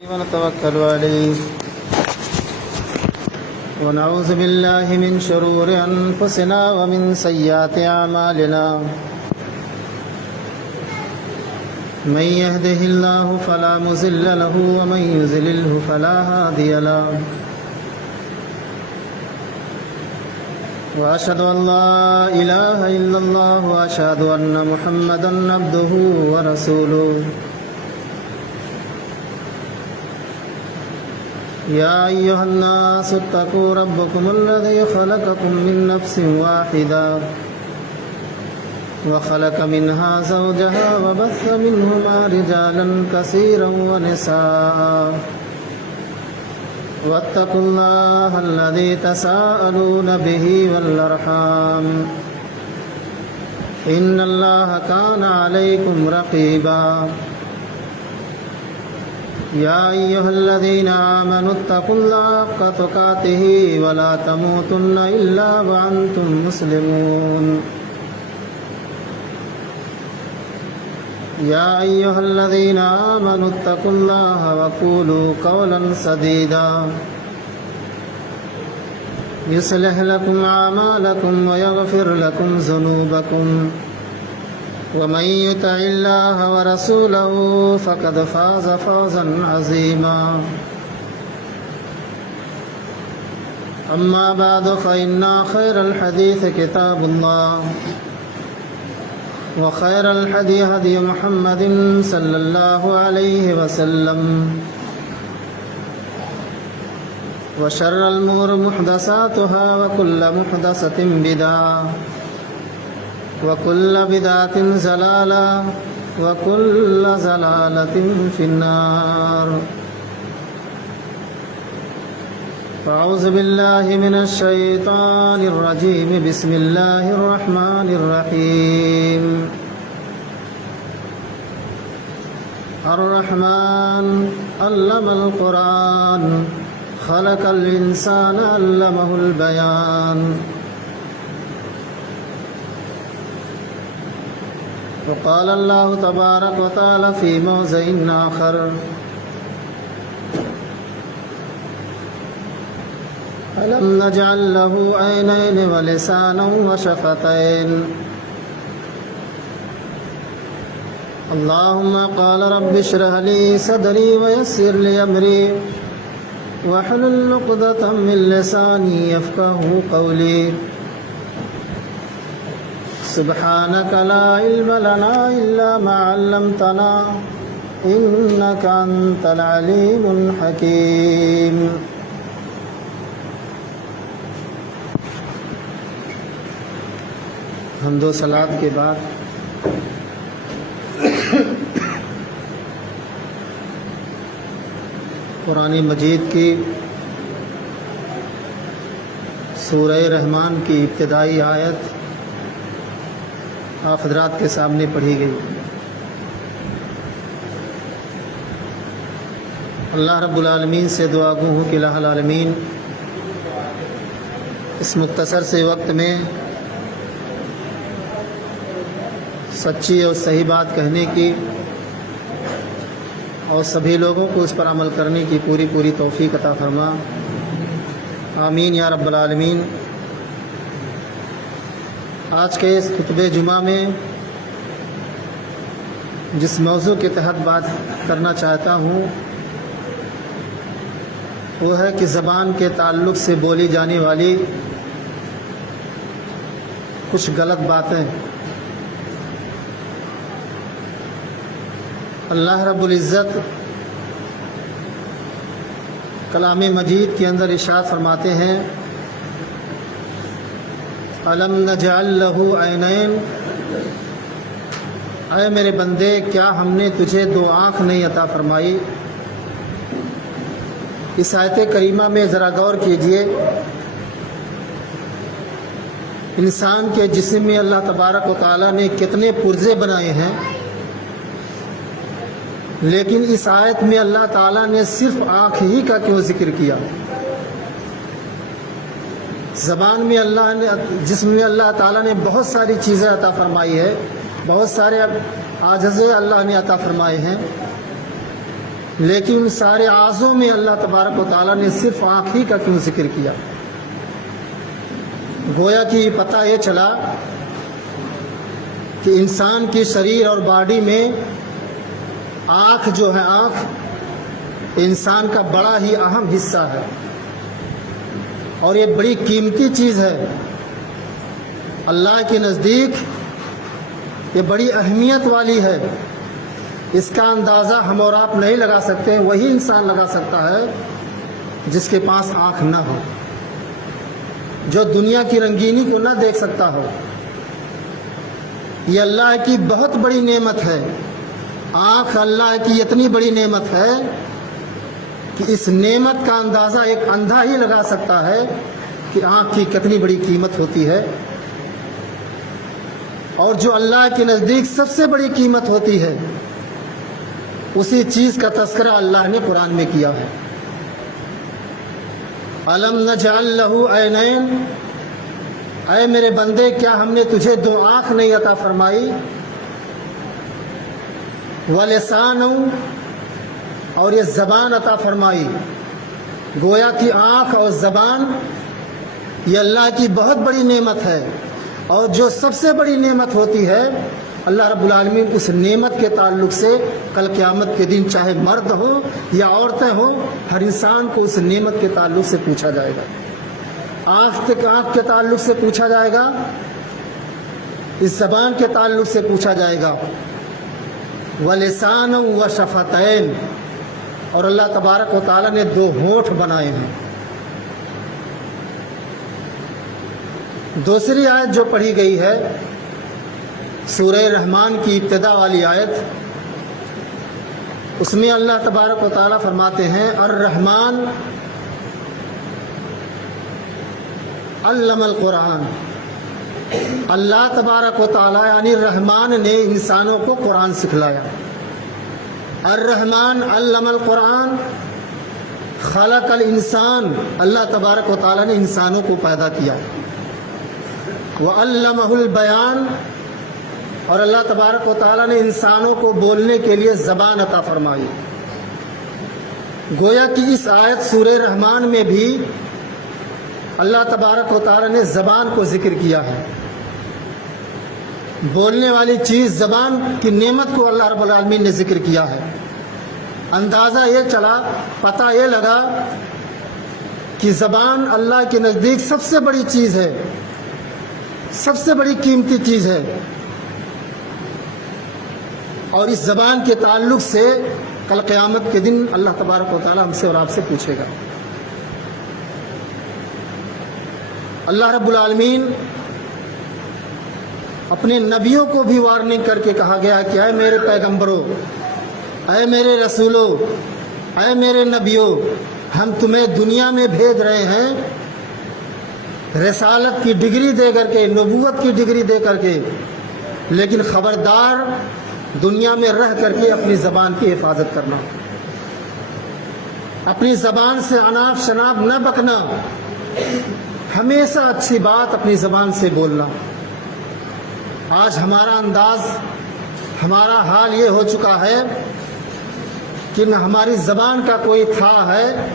ونتوكل عليه ونعوذ بالله من شرور أنفسنا ومن سيئات أعمالنا من يهده الله فلا مضل له ومن يضلله فلا هادي له وأشهد أن لا إله إلا الله وأشهد أن محمدا عبده ورسوله يا أيها الناس اتقوا ربكم الذي خلقكم من نفس واحدة وخلق منها زوجها وبث منهما رجالا كثيرا ونساء واتقوا الله الذي تساءلون به والأرحام إن الله كان عليكم رقيبا يا أيها الذين آمنوا اتقوا الله حق تقاته ولا تموتن إلا وأنتم مسلمون يا أيها الذين آمنوا اتقوا الله وقولوا قولا سديدا يصلح لكم أعمالكم ويغفر لكم ذنوبكم ومن يطع الله ورسوله فقد فاز فوزا عظيما أما بعد فإن خير الحديث كتاب الله وخير الهدي هدي محمد صلى الله عليه وسلم وشر الأمور محدثاتها وكل محدثة بدعة وكل بدعة ضلالة وكل ضلالة في النار أعوذ بالله من الشيطان الرجيم بسم الله الرحمن الرحيم الرحمن علم القرآن خلق الإنسان علمه البيان وقال الله تبارك وتعالى في موضع آخر ألم نجعل له عينين ولسانا وشفتين اللهم قال رب اشرح لي صدري ويسر لي أمري واحلل عقدة من لساني يفقهوا قولي سبحانك لا علم لنا إلا ما علمتنا إنك أنت العليم الحكيم حمد و صلات کے بعد قرآن مجید کی سورہ رحمان کی ابتدائی آیت آپ حضرات کے سامنے پڑھی گئی۔ اللہ رب العالمین سے دعا گو ہوں کہ الہ العالمین اس مختصر سے وقت میں سچی اور صحیح بات کہنے کی اور سبھی لوگوں کو اس پر عمل کرنے کی پوری توفیق عطا فرما، آمین یا رب العالمین۔ آج کے اس خطبہ جمعہ میں جس موضوع کے تحت بات کرنا چاہتا ہوں وہ ہے کہ زبان کے تعلق سے بولی جانے والی کچھ غلط باتیں۔ اللہ رب العزت کلام مجید کے اندر ارشاد فرماتے ہیں الم نجعل لہ عینین، اے میرے بندے کیا ہم نے تجھے دو آنکھ نہیں عطا فرمائی؟ اس آیت کریمہ میں ذرا غور کیجئے، انسان کے جسم میں اللہ تبارک و تعالیٰ نے کتنے پرزے بنائے ہیں، لیکن اس آیت میں اللہ تعالیٰ نے صرف آنکھ ہی کا کیوں ذکر کیا؟ زبان میں اللہ نے، جسم میں اللہ تعالیٰ نے بہت ساری چیزیں عطا فرمائی ہے، بہت سارے اعجاز اللہ نے عطا فرمائے ہیں، لیکن ان سارے اعضوں میں اللہ تبارک و تعالیٰ نے صرف آنکھ ہی کا کیوں ذکر کیا؟ گویا کہ پتہ یہ چلا کہ انسان کی شریر اور باڈی میں آنکھ جو ہے، آنکھ انسان کا بڑا ہی اہم حصہ ہے اور یہ بڑی قیمتی چیز ہے۔ اللہ کے نزدیک یہ بڑی اہمیت والی ہے، اس کا اندازہ ہم اور آپ نہیں لگا سکتے ہیں، وہی انسان لگا سکتا ہے جس کے پاس آنکھ نہ ہو، جو دنیا کی رنگینی کو نہ دیکھ سکتا ہو۔ یہ اللہ کی بہت بڑی نعمت ہے۔ آنکھ اللہ کی اتنی بڑی نعمت ہے کہ اس نعمت کا اندازہ ایک اندھا ہی لگا سکتا ہے کہ آنکھ کی کتنی بڑی قیمت ہوتی ہے۔ اور جو اللہ کے نزدیک سب سے بڑی قیمت ہوتی ہے، اسی چیز کا تذکرہ اللہ نے قرآن میں کیا ہے۔ الم نجعل لہ عینین، اے میرے بندے کیا ہم نے تجھے دو آنکھ نہیں عطا فرمائی؟ ولسان، اور یہ زبان عطا فرمائی۔ گویا کہ آنکھ اور زبان یہ اللہ کی بہت بڑی نعمت ہے، اور جو سب سے بڑی نعمت ہوتی ہے، اللہ رب العالمین اس نعمت کے تعلق سے کل قیامت کے دن چاہے مرد ہوں یا عورتیں ہوں، ہر انسان کو اس نعمت کے تعلق سے پوچھا جائے گا۔ آنکھ کے تعلق سے پوچھا جائے گا، اس زبان کے تعلق سے پوچھا جائے گا، وَلِسَانًا وَشَفَتَيْن، اور اللہ تبارک و تعالیٰ نے دو ہونٹ بنائے ہیں۔ دوسری آیت جو پڑھی گئی ہے سورہ رحمان کی ابتدا والی آیت، اس میں اللہ تبارک و تعالیٰ فرماتے ہیں الرحمن علم القرآن۔ اللہ تبارک و تعالیٰ یعنی رحمان نے انسانوں کو قرآن سکھلایا۔ الرحمن علم القرآن، خلق الانسان، اللہ تبارک و تعالیٰ نے انسانوں کو پیدا کیا۔ وَعَلَّمَهُ الْبَيَانَ، اور اللہ تبارک و تعالیٰ نے انسانوں کو بولنے کے لیے زبان عطا فرمائی۔ گویا کہ اس آیت سورہ رحمان میں بھی اللہ تبارک و تعالیٰ نے زبان کو ذکر کیا ہے۔ بولنے والی چیز زبان کی نعمت کو اللہ رب العالمین نے ذکر کیا ہے۔ اندازہ یہ چلا، پتہ یہ لگا کہ زبان اللہ کے نزدیک سب سے بڑی چیز ہے، سب سے بڑی قیمتی چیز ہے، اور اس زبان کے تعلق سے کل قیامت کے دن اللہ تبارک و تعالیٰ ہم سے اور آپ سے پوچھے گا۔ اللہ رب العالمین اپنے نبیوں کو بھی وارننگ کر کے کہا گیا کہ اے میرے پیغمبروں، اے میرے رسولوں، اے میرے نبیوں، ہم تمہیں دنیا میں بھیج رہے ہیں رسالت کی ڈگری دے کر کے، نبوت کی ڈگری دے کر کے، لیکن خبردار دنیا میں رہ کر کے اپنی زبان کی حفاظت کرنا، اپنی زبان سے اناپ شناپ نہ بکنا، ہمیشہ اچھی بات اپنی زبان سے بولنا۔ آج ہمارا انداز، ہمارا حال یہ ہو چکا ہے کہ نہ ہماری زبان کا کوئی تھا ہے،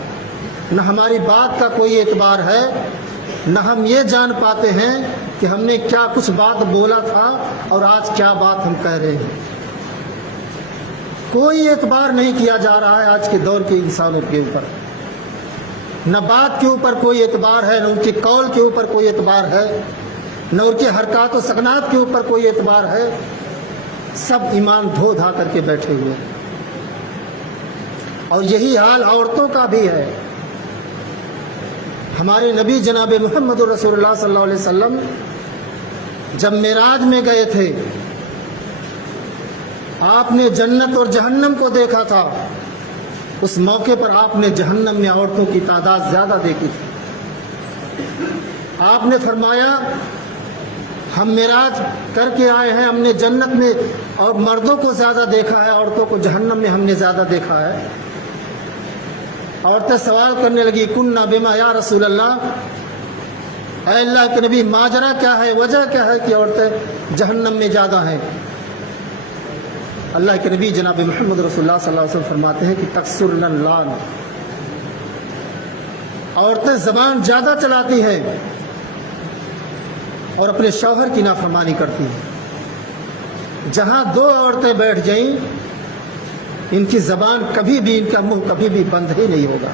نہ ہماری بات کا کوئی اعتبار ہے، نہ ہم یہ جان پاتے ہیں کہ ہم نے کیا کچھ بات بولا تھا اور آج کیا بات ہم کہہ رہے ہیں۔ کوئی اعتبار نہیں کیا جا رہا ہے آج کے دور کے انسانوں کے اوپر، نہ بات کے اوپر کوئی اعتبار ہے، نہ ان کے قول کے اوپر کوئی اعتبار ہے، نہ ان کے حرکات و سکنات کے اوپر کوئی اعتبار ہے۔ سب ایمان دھو دھا کر کے بیٹھے ہوئے، اور یہی حال عورتوں کا بھی ہے۔ ہمارے نبی جناب محمد رسول اللہ صلی اللہ علیہ وسلم جب معراج میں گئے تھے، آپ نے جنت اور جہنم کو دیکھا تھا۔ اس موقع پر آپ نے جہنم میں عورتوں کی تعداد زیادہ دیکھی تھی۔ آپ نے فرمایا ہم معراج کر کے آئے ہیں، ہم نے جنت میں اور مردوں کو زیادہ دیکھا ہے، عورتوں کو جہنم میں ہم نے زیادہ دیکھا ہے۔ عورتیں سوال کرنے لگی کننا بما یا رسول اللہ، اے اللہ کے نبی ماجرا کیا ہے، وجہ کیا ہے کہ عورتیں جہنم میں زیادہ ہیں؟ اللہ کے نبی جناب محمد رسول اللہ صلی اللہ علیہ وسلم فرماتے ہیں کہ تکسرن اللان، عورتیں زبان زیادہ چلاتی ہیں اور اپنے شوہر کی نافرمانی کرتی ہیں۔ جہاں دو عورتیں بیٹھ جائیں ان کی زبان کبھی بھی، ان کا منہ کبھی بھی بند ہی نہیں ہوگا۔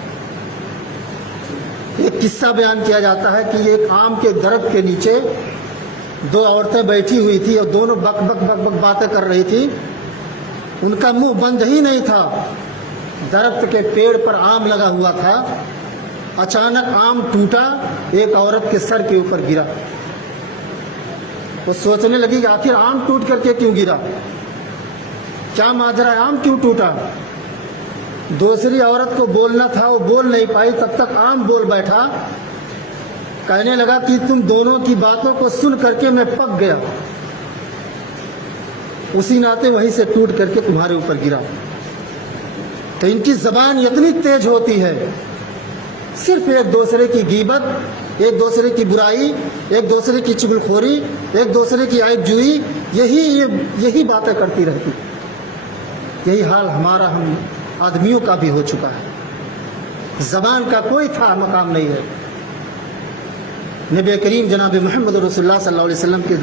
ایک قصہ بیان کیا جاتا ہے کہ ایک آم کے درخت کے نیچے دو عورتیں بیٹھی ہوئی تھی اور دونوں بک بک بک بک باتیں کر رہی تھی، ان کا منہ بند ہی نہیں تھا۔ درخت کے پیڑ پر آم لگا ہوا تھا، اچانک آم ٹوٹا، ایک عورت کے سر کے اوپر گرا۔ وہ سوچنے لگی کہ آخر آم ٹوٹ کر کے کیوں گرا، کیا ماجرا ہے، آم کیوں ٹوٹا۔ دوسری عورت کو بولنا تھا، وہ بول نہیں پائی، تب تک آم بول بیٹھا، کہنے لگا کہ تم دونوں کی باتوں کو سن کر کے میں پک گیا، اسی ناطے وہیں سے ٹوٹ کر کے تمہارے اوپر گرا۔ تو ان کی زبان اتنی تیز ہوتی ہے، صرف ایک دوسرے کی غیبت، ایک دوسرے کی برائی، ایک دوسرے کی چغلخوری، ایک دوسرے کی عیب جوئی، یہی باتیں کرتی رہتی۔ یہی حال ہمارا، ہم آدمیوں کا بھی ہو چکا ہے۔ زبان کا کوئی تھا مقام نہیں ہے۔ نبی کریم جناب محمد رسول اللہ صلی اللہ علیہ وسلم کے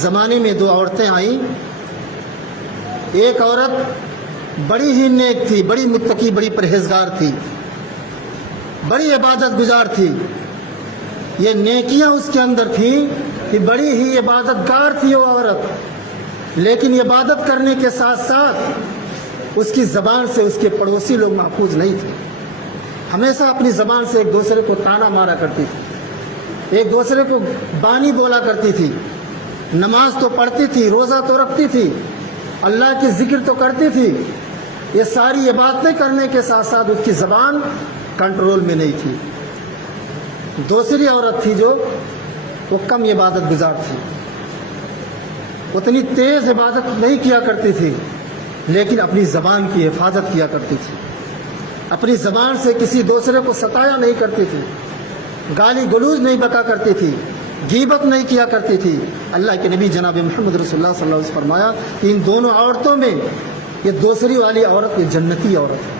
زمانے میں دو عورتیں آئیں۔ ایک عورت بڑی ہی نیک تھی، بڑی متقی، بڑی پرہیزگار تھی، بڑی عبادت گزار تھی۔ یہ نیکیاں اس کے اندر تھیں کہ بڑی ہی عبادت گار تھی وہ عورت، لیکن عبادت کرنے کے ساتھ ساتھ اس کی زبان سے اس کے پڑوسی لوگ محفوظ نہیں تھے۔ ہمیشہ اپنی زبان سے ایک دوسرے کو طعنہ مارا کرتی تھی، ایک دوسرے کو بانی بولا کرتی تھی۔ نماز تو پڑھتی تھی، روزہ تو رکھتی تھی، اللہ کی ذکر تو کرتی تھی، یہ ساری عبادتیں کرنے کے ساتھ ساتھ اس کی زبان کنٹرول میں نہیں تھی۔ دوسری عورت تھی جو وہ کم عبادت گزار تھی، اتنی تیز عبادت نہیں کیا کرتی تھی، لیکن اپنی زبان کی حفاظت کیا کرتی تھی، اپنی زبان سے کسی دوسرے کو ستایا نہیں کرتی تھی، گالی گلوز نہیں بکا کرتی تھی، غیبت نہیں کیا کرتی تھی۔ اللہ کے نبی جناب محمد رسول اللہ صلی اللہ علیہ وسلم فرمایا کہ ان دونوں عورتوں میں یہ دوسری والی عورت یہ جنتی عورت ہے،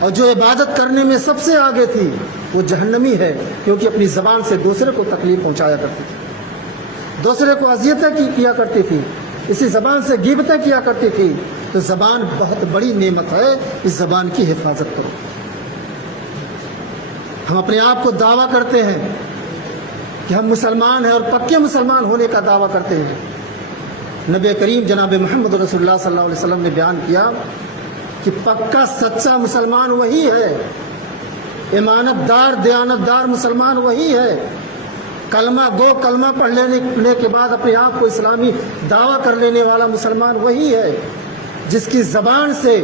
اور جو عبادت کرنے میں سب سے آگے تھی وہ جہنمی ہے، کیونکہ اپنی زبان سے دوسرے کو تکلیف پہنچایا کرتی تھی، دوسرے کو اذیتیں کیا کرتی تھی، اسی زبان سے غیبتیں کیا کرتی تھی۔ تو زبان بہت بڑی نعمت ہے، اس زبان کی حفاظت کرو۔ ہم اپنے آپ کو دعویٰ کرتے ہیں کہ ہم مسلمان ہیں اور پکے مسلمان ہونے کا دعویٰ کرتے ہیں۔ نبی کریم جناب محمد رسول اللہ صلی اللہ علیہ وسلم نے بیان کیا کہ پکا سچا مسلمان وہی ہے، امانت دار دیانت دار مسلمان وہی ہے، کلمہ گو کلمہ پڑھ لینے کے بعد اپنے آپ کو اسلامی دعویٰ کر لینے والا مسلمان وہی ہے جس کی زبان سے،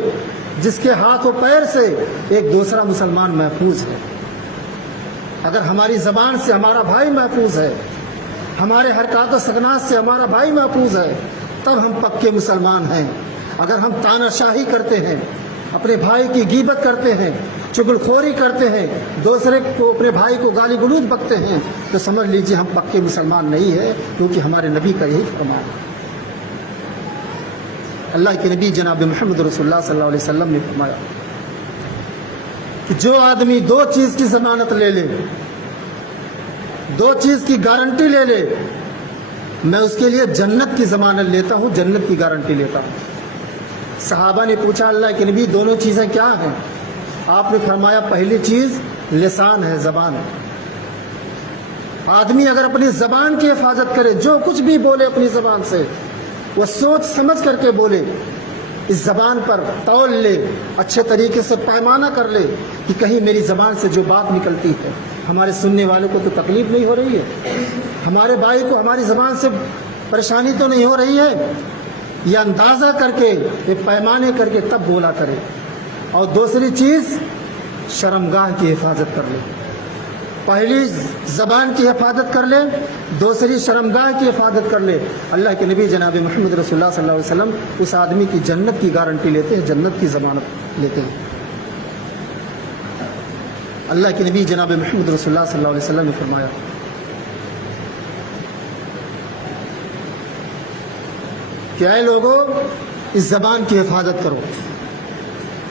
جس کے ہاتھ و پیر سے ایک دوسرا مسلمان محفوظ ہے۔ اگر ہماری زبان سے ہمارا بھائی محفوظ ہے، ہمارے حرکات و سکنات سے ہمارا بھائی محفوظ ہے، تب ہم پکے مسلمان ہیں۔ اگر ہم طعنہ شاہی کرتے ہیں، اپنے بھائی کی غیبت کرتے ہیں، چغلخوری کرتے ہیں، دوسرے کو اپنے بھائی کو گالی گلوچ بکتے ہیں، تو سمجھ لیجیے ہم پکے مسلمان نہیں ہیں، کیونکہ ہمارے نبی کا یہی فرمان ہے۔ اللہ کے نبی جناب محمد رسول اللہ صلی اللہ علیہ وسلم نے فرمایا کہ جو آدمی دو چیز کی ضمانت لے لے، دو چیز کی گارنٹی لے لے، میں اس کے لیے جنت کی ضمانت لیتا ہوں، جنت کی گارنٹی لیتا ہوں۔ صحابہ نے پوچھا اللہ کے نبی دونوں چیزیں کیا ہیں؟ آپ نے فرمایا پہلی چیز لسان ہے، زبان ہے۔ آدمی اگر اپنی زبان کی حفاظت کرے، جو کچھ بھی بولے اپنی زبان سے وہ سوچ سمجھ کر کے بولے، اس زبان پر تول لے، اچھے طریقے سے پیمانہ کر لے کہ کہیں میری زبان سے جو بات نکلتی ہے ہمارے سننے والوں کو تو تکلیف نہیں ہو رہی ہے، ہمارے بھائی کو ہماری زبان سے پریشانی تو نہیں ہو رہی ہے، یہ اندازہ کر کے، یہ پیمانے کر کے تب بولا کرے۔ اور دوسری چیز شرمگاہ کی حفاظت کر لے، پہلی زبان کی حفاظت کر لے، دوسری شرمگاہ کی حفاظت کر لے۔ اللہ کے نبی جناب محمد رسول اللہ صلی اللہ علیہ وسلم اس آدمی کی جنت کی گارنٹی لیتے ہیں، جنت کی ضمانت لیتے ہیں۔ اللہ کے نبی جناب محمد رسول اللہ صلی اللہ علیہ وسلم نے فرمایا کہ اے لوگو، اس زبان کی حفاظت کرو،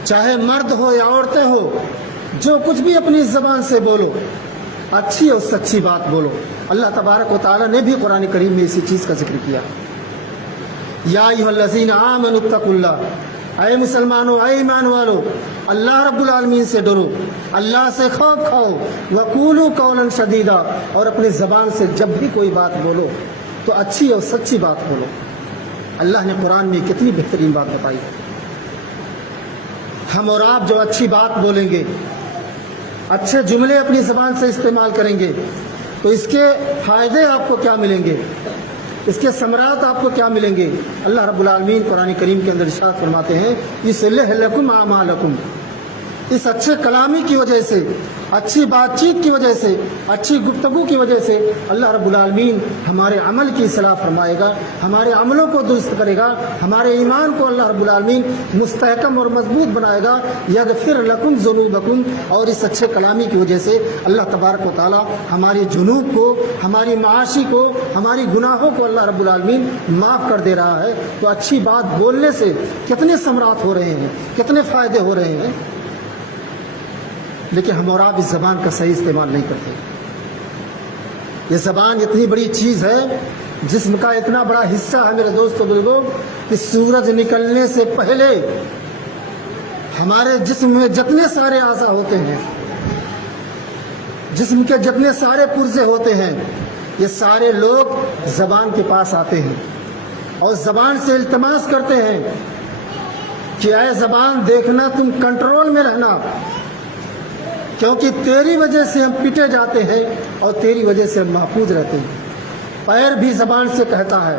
چاہے مرد ہو یا عورتیں ہو، جو کچھ بھی اپنی زبان سے بولو اچھی اور سچی بات بولو۔ اللہ تبارک و تعالیٰ نے بھی قرآن کریم میں اسی چیز کا ذکر کیا، یا ایھا الذین آمنوا اتقوا اللہ، اے مسلمانوں، اے ایمان والو، اللہ رب العالمین سے ڈرو، اللہ سے خوف کھاؤ، وقولوا قولا سدیدا، اور اپنی زبان سے جب بھی کوئی بات بولو تو اچھی اور سچی بات بولو۔ اللہ نے قرآن میں کتنی بہترین بات بتائی۔ ہم اور آپ جو اچھی بات بولیں گے، اچھے جملے اپنی زبان سے استعمال کریں گے تو اس کے فائدے آپ کو کیا ملیں گے، اس کے ثمرات آپ کو کیا ملیں گے۔ اللہ رب العالمین قرآن کریم کے اندر ارشاد فرماتے ہیں، یصلح لکم اعمالکم، اس اچھے کلامی کی وجہ سے، اچھی بات چیت کی وجہ سے، اچھی گفتگو کی وجہ سے اللہ رب العالمین ہمارے عمل کی اصلاح فرمائے گا، ہمارے عملوں کو درست کرے گا، ہمارے ایمان کو اللہ رب العالمین مستحکم اور مضبوط بنائے گا۔ یغفر لکم ذنوبکم، اور اس اچھے کلامی کی وجہ سے اللہ تبارک و تعالی ہماری جنوب کو، ہماری معاشی کو، ہماری گناہوں کو اللہ رب العالمین معاف کر دے رہا ہے۔ تو اچھی بات بولنے سے کتنے ثمرات ہو رہے ہیں، کتنے فائدے ہو رہے ہیں، لیکن ہم اور آپ اس زبان کا صحیح استعمال نہیں کرتے۔ یہ زبان اتنی بڑی چیز ہے، جسم کا اتنا بڑا حصہ ہے میرے دوستو بزرگوں، کہ سورج نکلنے سے پہلے ہمارے جسم میں جتنے سارے اعضاء ہوتے ہیں، جسم کے جتنے سارے پرزے ہوتے ہیں، یہ سارے لوگ زبان کے پاس آتے ہیں اور زبان سے التماس کرتے ہیں کہ اے زبان دیکھنا، تم کنٹرول میں رہنا، کیونکہ تیری وجہ سے ہم پٹے جاتے ہیں اور تیری وجہ سے ہم محفوظ رہتے ہیں۔ پیر بھی زبان سے کہتا ہے،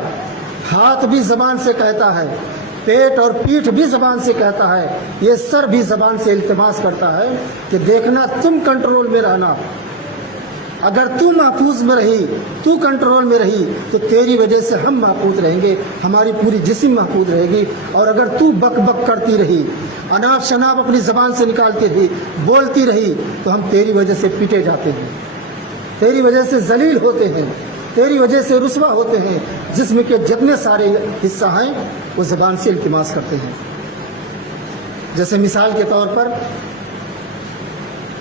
ہاتھ بھی زبان سے کہتا ہے، پیٹ اور پیٹھ بھی زبان سے کہتا ہے، یہ سر بھی زبان سے التماس کرتا ہے کہ دیکھنا، تم کنٹرول میں رہنا۔ اگر تو محفوظ میں رہی، تو کنٹرول میں رہی، تو تیری وجہ سے ہم محفوظ رہیں گے، ہماری پوری جسم محفوظ رہے گی۔ اور اگر تو بک بک کرتی رہی، اناپ شناپ اپنی زبان سے نکالتی رہی، بولتی رہی، تو ہم تیری وجہ سے پٹے جاتے ہیں، تیری وجہ سے ذلیل ہوتے ہیں، تیری وجہ سے رسوا ہوتے ہیں۔ جسم کے جتنے سارے حصہ ہیں وہ زبان سے التماس کرتے ہیں۔ جیسے مثال کے طور پر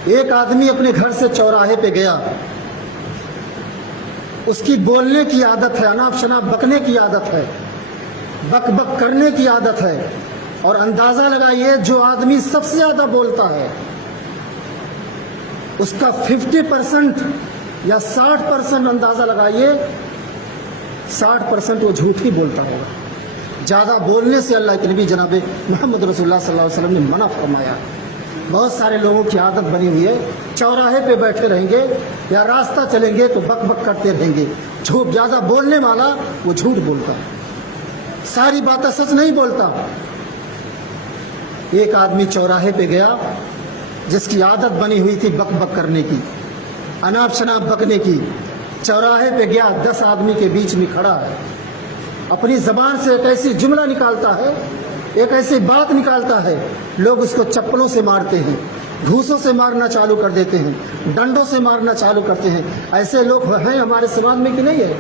ایک آدمی اپنے گھر سے چوراہے پہ گیا، اس کی بولنے کی عادت ہے، اناپ شناپ بکنے کی عادت ہے، بک بک کرنے کی عادت ہے، اور اندازہ لگائیے جو آدمی سب سے زیادہ بولتا ہے اس کا 50% یا 60% اندازہ لگائیے، 60% وہ جھوٹ ہی بولتا ہوگا۔ زیادہ بولنے سے اللہ کے نبی جناب محمد رسول اللہ صلی اللہ علیہ وسلم نے منع فرمایا۔ بہت سارے لوگوں کی عادت بنی ہوئی ہے، چوراہے پہ بیٹھے رہیں گے یا راستہ چلیں گے تو بک بک کرتے رہیں گے۔ جھوٹ، زیادہ بولنے والا وہ جھوٹ بولتا ہے، ساری باتیں سچ نہیں بولتا۔ ایک آدمی چوراہے پہ گیا جس کی عادت بنی ہوئی تھی بک بک کرنے کی، اناپ شناپ بکنے کی، چوراہے پہ گیا، 10 آدمی کے بیچ میں کھڑا ہے، اپنی زبان سے ایک ایسی جملہ نکالتا ہے، ایک ایسی بات نکالتا ہے، لوگ اس کو چپلوں سے مارتے ہیں، گھوسوں سے مارنا چالو کر دیتے ہیں، ڈنڈوں سے مارنا چالو کرتے ہیں۔ ایسے لوگ ہیں ہمارے سماج میں کہ نہیں ہے؟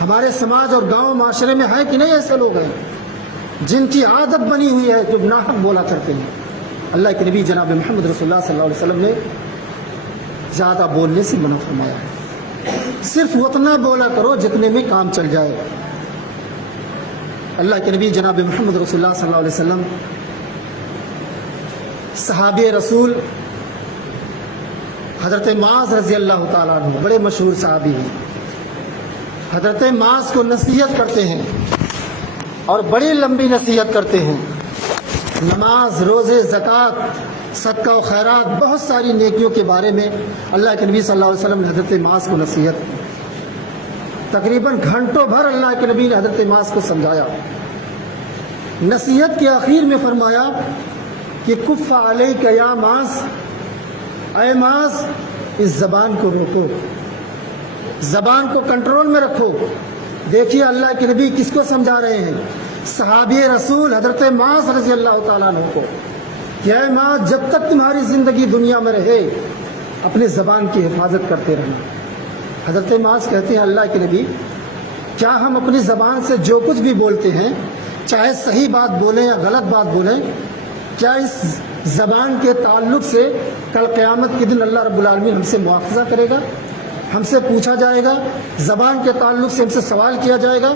ہمارے سماج اور گاؤں معاشرے میں ہیں کہ نہیں ایسے لوگ ہیں جن کی عادت بنی ہوئی ہے، جو ناحق بولا کرتے ہیں؟ اللہ کے نبی جناب محمد رسول اللہ صلی اللہ علیہ وسلم نے زیادہ بولنے سے منع فرمایا ہے، صرف اتنا بولا کرو جتنے میں کام چل جائے۔ اللہ کے نبی جناب محمد رسول اللہ صلی اللہ علیہ وسلم صحابی رسول حضرت معاذ رضی اللہ تعالیٰ عنہ، بڑے مشہور صحابی ہیں، حضرت معاذ کو نصیحت کرتے ہیں اور بڑی لمبی نصیحت کرتے ہیں، نماز، روزے، زکوٰۃ، صدقہ و خیرات، بہت ساری نیکیوں کے بارے میں اللہ کے نبی صلی اللہ علیہ وسلم نے حضرت معاذ کو نصیحت کی۔ تقریباً گھنٹوں بھر اللہ کے نبی نے حضرت معاذ کو سمجھایا۔ نصیحت کے آخر میں فرمایا کہ کف علیک یا معاذ، اے معاذ اس زبان کو روکو، زبان کو کنٹرول میں رکھو۔ دیکھیے اللہ کے نبی کس کو سمجھا رہے ہیں؟ صحابی رسول حضرت معاذ رضی اللہ تعالیٰ عنہ کو، کہ اے معاذ جب تک تمہاری زندگی دنیا میں رہے اپنی زبان کی حفاظت کرتے رہنا۔ حضرت معاذ کہتے ہیں اللہ کے نبی، کیا ہم اپنی زبان سے جو کچھ بھی بولتے ہیں چاہے صحیح بات بولیں یا غلط بات بولیں، کیا اس زبان کے تعلق سے کل قیامت کے دن اللہ رب العالمین ہم سے مواخذہ کرے گا؟ ہم سے پوچھا جائے گا؟ زبان کے تعلق سے ہم سے سوال کیا جائے گا؟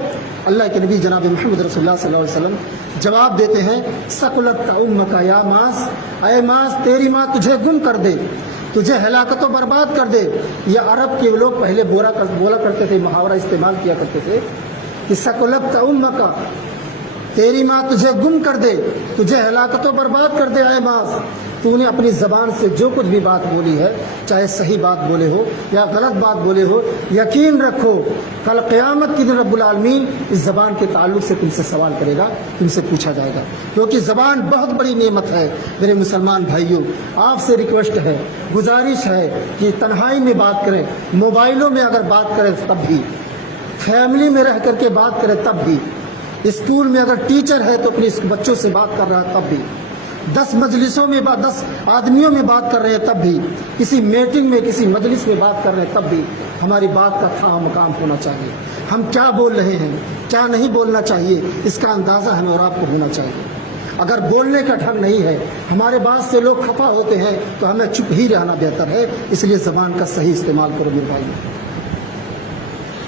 اللہ کے نبی جناب محمد رسول اللہ صلی اللہ علیہ وسلم جواب دیتے ہیں، ثقلت امک یا معاذ، اے معاذ تیری ماں تجھے گم کر دے، تجھے ہلاکت و برباد کر دے۔ یہ عرب کے لوگ پہلے بولا کرتے تھے، محاورہ استعمال کیا کرتے تھے کہ ثقلت امک، تیری ماں تجھے گم کر دے، تجھے ہلاکت و برباد کر دے۔ اے معاذ تو نے اپنی زبان سے جو کچھ بھی بات بولی ہے، چاہے صحیح بات بولے ہو یا غلط بات بولے ہو، یقین رکھو کل قیامت کے دن رب العالمین اس زبان کے تعلق سے تم سے سوال کرے گا، تم سے پوچھا جائے گا، کیونکہ زبان بہت بڑی نعمت ہے۔ میرے مسلمان بھائیوں، آپ سے ریکویسٹ ہے، گزارش ہے کہ تنہائی میں بات کریں، موبائلوں میں اگر بات کریں تب بھی، فیملی میں رہ کر کے بات کریں تب بھی، اسکول میں اگر ٹیچر ہے تو اپنے بچوں سے بات کر رہا ہے تب بھی، 10 مجلسوں میں 10 آدمیوں میں بات کر رہے ہیں تب بھی، کسی میٹنگ میں کسی مجلس میں بات کر رہے ہیں تب بھی ہماری بات کا تھا مقام ہونا چاہیے۔ ہم کیا بول رہے ہیں، کیا نہیں بولنا چاہیے، اس کا اندازہ ہمیں اور آپ کو ہونا چاہیے۔ اگر بولنے کا ڈھنگ نہیں ہے، ہمارے بات سے لوگ خفا ہوتے ہیں، تو ہمیں چپ ہی رہنا بہتر ہے۔ اس لیے زبان کا صحیح استعمال کرو میرے بھائی۔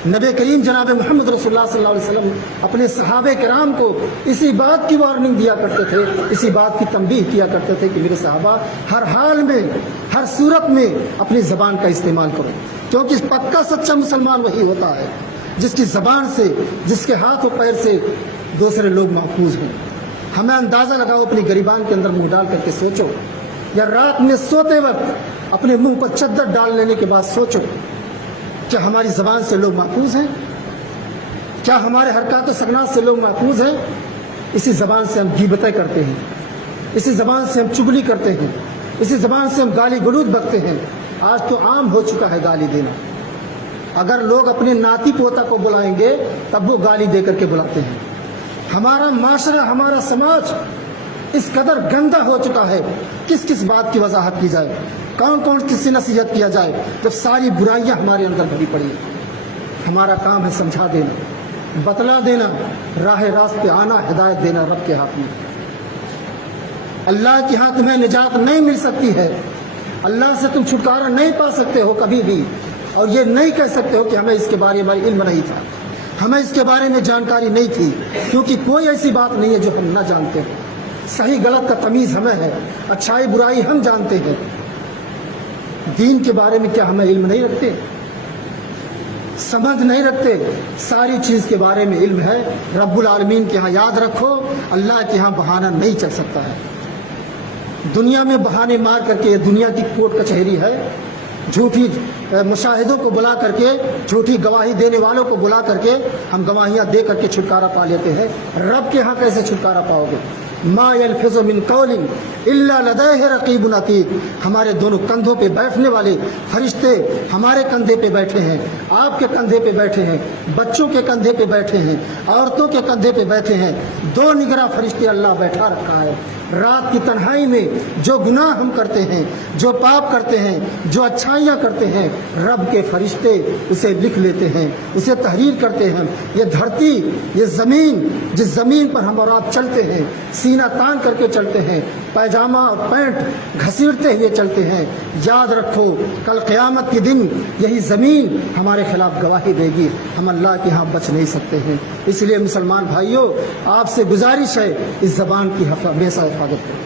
نبی کریم جناب محمد رسول اللہ صلی اللہ علیہ وسلم اپنے صحابہ کرام کو اسی بات کی وارننگ دیا کرتے تھے، اسی بات کی تنبیہ کیا کرتے تھے کہ میرے صحابہ ہر حال میں، ہر صورت میں اپنی زبان کا استعمال کرو، کیونکہ پکا سچا مسلمان وہی ہوتا ہے جس کی زبان سے، جس کے ہاتھ و پیر سے دوسرے لوگ محفوظ ہوں۔ ہمیں اندازہ لگاؤ، اپنی گریبان کے اندر منہ ڈال کر کے سوچو، یا رات میں سوتے وقت اپنے منہ پر چادر ڈال لینے کے بعد سوچو، کیا ہماری زبان سے لوگ محفوظ ہیں؟ کیا ہمارے حرکات و سکنات سے لوگ محفوظ ہیں؟ اسی زبان سے ہم غیبتیں کرتے ہیں، اسی زبان سے ہم چگلی کرتے ہیں، اسی زبان سے ہم گالی گلوچ بکتے ہیں۔ آج تو عام ہو چکا ہے گالی دینا، اگر لوگ اپنے ناتی پوتا کو بلائیں گے تب وہ گالی دے کر کے بلاتے ہیں۔ ہمارا معاشرہ، ہمارا سماج اس قدر گندا ہو چکا ہے، کس کس بات کی وضاحت کی جائے، کون کون کس سے نصیحت کیا جائے، جب ساری برائیاں ہمارے اندر بھری پڑی ہیں۔ ہمارا کام ہے سمجھا دینا، بتلا دینا، راہ راست پہ آنا، ہدایت دینا رب کے ہاتھ میں۔ اللہ کے ہاں تمہیں نجات نہیں مل سکتی ہے، اللہ سے تم چھٹکارا نہیں پا سکتے ہو کبھی بھی، اور یہ نہیں کہہ سکتے ہو کہ ہمیں اس کے بارے میں علم نہیں تھا، ہمیں اس کے بارے میں جانکاری نہیں تھی، کیونکہ کوئی ایسی بات نہیں ہے جو ہم نہ جانتے ہیں۔ صحیح غلط کا تمیز ہمیں ہے، اچھائی برائی ہم جانتے ہیں۔ دین کے بارے میں کیا ہمیں علم نہیں رکھتے، سمجھ نہیں رکھتے؟ ساری چیز کے بارے میں علم ہے رب العالمین کے ہاں۔ یاد رکھو، اللہ کے ہاں بہانہ نہیں چل سکتا ہے۔ دنیا میں بہانے مار کر کے، دنیا کی کوٹ کچہری ہے، جھوٹی مشاہدوں کو بلا کر کے، جھوٹی گواہی دینے والوں کو بلا کر کے ہم گواہیاں دے کر کے چھٹکارا پا لیتے ہیں۔ رب کے ہاں کیسے چھٹکارا پاؤ گے؟ ما یلفظ من قول الا لدیہ رقیب عتید۔ ہمارے دونوں کندھوں پہ بیٹھنے والے فرشتے ہمارے کندھے پہ بیٹھے ہیں، آپ کے کندھے پہ بیٹھے ہیں، بچوں کے کندھے پہ بیٹھے ہیں، عورتوں کے کندھے پہ بیٹھے ہیں۔ 2 نگراں فرشتے اللہ بیٹھا رکھا ہے۔ رات کی تنہائی میں جو گناہ ہم کرتے ہیں، جو پاپ کرتے ہیں، جو اچھائیاں کرتے ہیں، رب کے فرشتے اسے لکھ لیتے ہیں، اسے تحریر کرتے ہیں۔ یہ دھرتی، یہ زمین، جس زمین پر ہم اور آپ چلتے ہیں، سینہ تان کر کے چلتے ہیں، پائجامہ اور پینٹ گھسیٹتے ہوئے چلتے ہیں، یاد رکھو کل قیامت کے دن یہی زمین ہمارے خلاف گواہی دے گی، ہم اللہ کے ہاں بچ نہیں سکتے ہیں۔ اس لیے مسلمان بھائیوں، آپ سے گزارش ہے اس زبان کی ہمیشہ حفاظت کریں،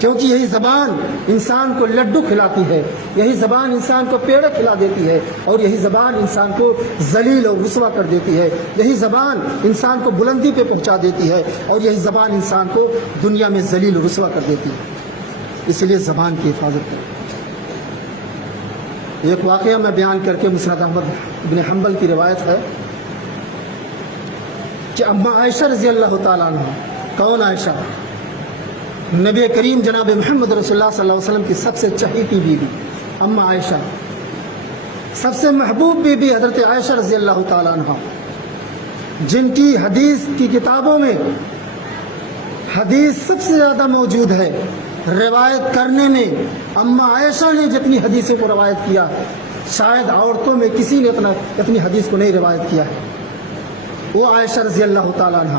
کیونکہ یہی زبان انسان کو لڈو کھلاتی ہے، یہی زبان انسان کو پیڑے کھلا دیتی ہے، اور یہی زبان انسان کو ذلیل اور رسوا کر دیتی ہے، یہی زبان انسان کو بلندی پہ پہنچا دیتی ہے، اور یہی زبان انسان کو دنیا میں ذلیل اور رسوا کر دیتی ہے۔ اس لیے زبان کی حفاظت کریں۔ ایک واقعہ میں بیان کر کے، مسند احمد بن حنبل کی روایت ہے کہ اما عائشہ رضی اللہ تعالیٰ عنہ، کون عائشہ؟ نبی کریم جناب محمد رسول اللہ صلی اللہ علیہ وسلم کی سب سے چہیتی بیوی اما عائشہ، سب سے محبوب بیوی حضرت عائشہ رضی اللہ تعالیٰ عنہ، جن کی حدیث کی کتابوں میں حدیث سب سے زیادہ موجود ہے۔ روایت کرنے میں اما عائشہ نے جتنی حدیثوں کو روایت کیا، شاید عورتوں میں کسی نے اتنی حدیث کو نہیں روایت کیا ہے۔ وہ عائشہ رضی اللہ تعالیٰ عنہ